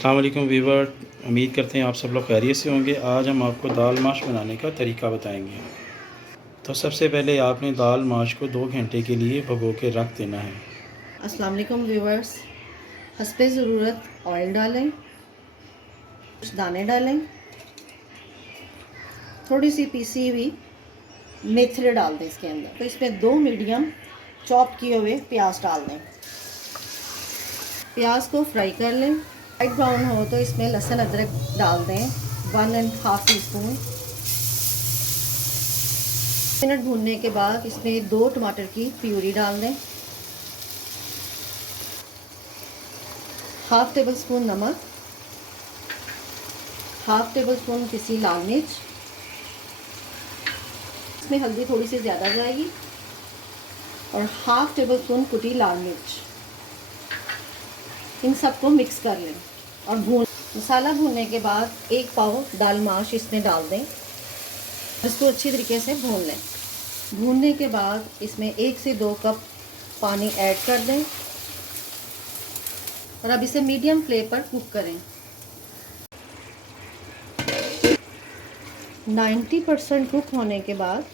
अस्सलाम वालेकुम वीवर, उम्मीद करते हैं आप सब लोग खैरियत से होंगे। आज हम आपको दाल माश बनाने का तरीका बताएंगे। तो सबसे पहले आपने दाल माश को 2 घंटे के लिए भिगो के रख देना है। अस्सलाम वालेकुम व्यूवर्स, हस्बे ज़रूरत ऑयल डालें, कुछ दाने डालें, थोड़ी सी पीसी हुई मेथरे डाल दें इसके अंदर। तो इसमें 2 मीडियम चॉप किए हुए प्याज डाल दें। प्याज को फ्राई कर लें। लाइट ब्राउन हो तो इसमें लहसुन अदरक डाल दें 1.5 टीस्पून। मिनट भूनने के बाद इसमें 2 टमाटर की प्यूरी डाल दें, हाफ टेबल स्पून नमक, हाफ टेबल स्पून पिसी लाल मिर्च, इसमें हल्दी थोड़ी सी ज़्यादा जाएगी, और हाफ टेबल स्पून कुटी लाल मिर्च। इन सबको मिक्स कर लें और मसाला भूनने के बाद 1 पाव दाल माश इसमें डाल दें। इसको अच्छी तरीके से भून लें। भूनने के बाद इसमें 1 से 2 कप पानी ऐड कर दें और अब इसे मीडियम फ्लेम पर कुक करें। 90% कुक होने के बाद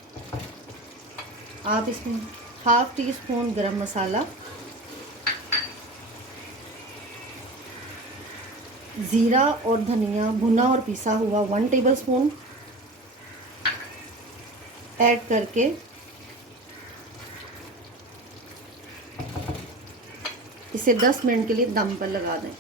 आप इसमें हाफ टी स्पून गरम मसाला, ज़ीरा और धनिया भुना और पिसा हुआ 1 टेबलस्पून ऐड करके इसे 10 मिनट के लिए दम पर लगा दें।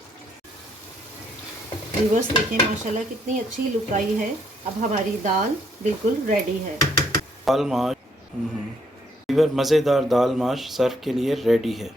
व्यूअर्स देखें माशाल्लाह कितनी अच्छी लुक आई है। अब हमारी दाल बिल्कुल रेडी है। दाल माश वीवर मज़ेदार दाल माश सर्व के लिए रेडी है।